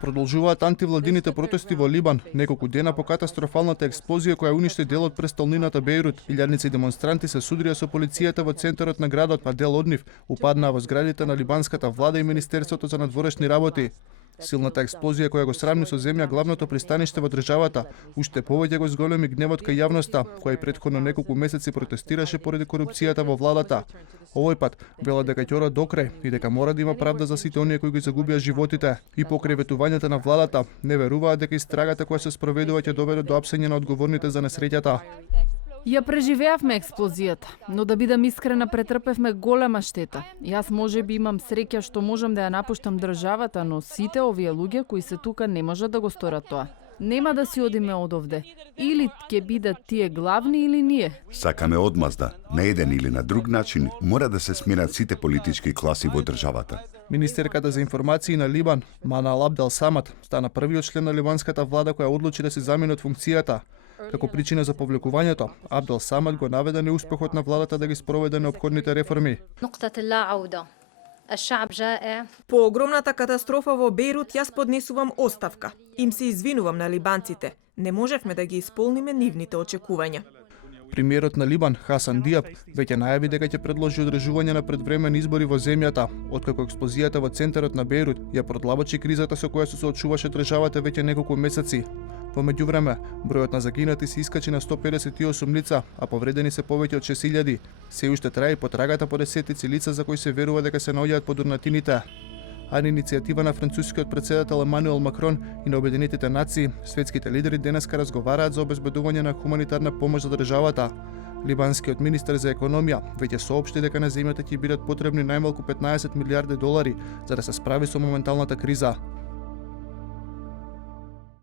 Продолжуваат антивладините протести во Либан, неколку дена по катастрофалната експлозија која уништи дел од престолнината Бејрут. Илјадници демонстранти се судрија со полицијата во центарот на градот, а дел од нив упаднаа во зградите на либанската влада и Министерството за надворешни работи. Силната експлозија која го срамни со земја главното пристаниште во државата, уште повеќе го зголеми гневот кај јавноста, која и претходно неколку месеци протестираше поради корупцијата во владата. Овој пат велат дека ќе одат до крај и дека мора да има правда за сите оние кои ги загубија животите. И покрај ветувањата на владата, не веруваат дека истрагата која се спроведува ќе доведе до апсење на одговорните за несреќата. Ја преживеавме експлозијата, но да бидам искрена, претрпевме голема штета. Јас можеби имам среќа што можам да ја напуштам државата, но сите овие луѓе кои се тука не можат да го сторат тоа. Нема да си одиме од овде. Или ќе бидат тие главни или ние. Сакаме одмазда. На еден или на друг начин мора да се сменат сите политички класи во државата. Министерката за информации на Либан, Мана Абдел Самат, стана првиот член на либанската влада која одлучи да се замени од функцијата. Како причина за повлекувањето, Абдел Самат го наведе неуспехот на владата да ги спроведе неопходните реформи. По огромната катастрофа во Бејрут јас поднесувам оставка. Им се извинувам на либанците. Не можевме да ги исполниме нивните очекувања. Премиерот на Либан, Хасан Диаб, веќе најави дека ќе предложи одржување на предвремени избори во земјата, откако експлозијата во центарот на Бејрут ја продлабочи кризата со која се соочуваше државата веќе неколку месеци. Во меѓувреме, бројот на загинати се искачи на 158 лица, а повредени се повеќе од 6000. Се уште трае потрагата по десетици лица за кои се верува дека се наоѓаат под урнатините. А на иницијатива на францускиот претседател Емануел Макрон и на Обединетите нации, светските лидери денеска разговараат за обезбедување на хуманитарна помош за државата. Либанскиот министер за економија веќе соопшти дека на земјата ќе бидат потребни најмалку $15 милиарди за да се справи со моменталната криза.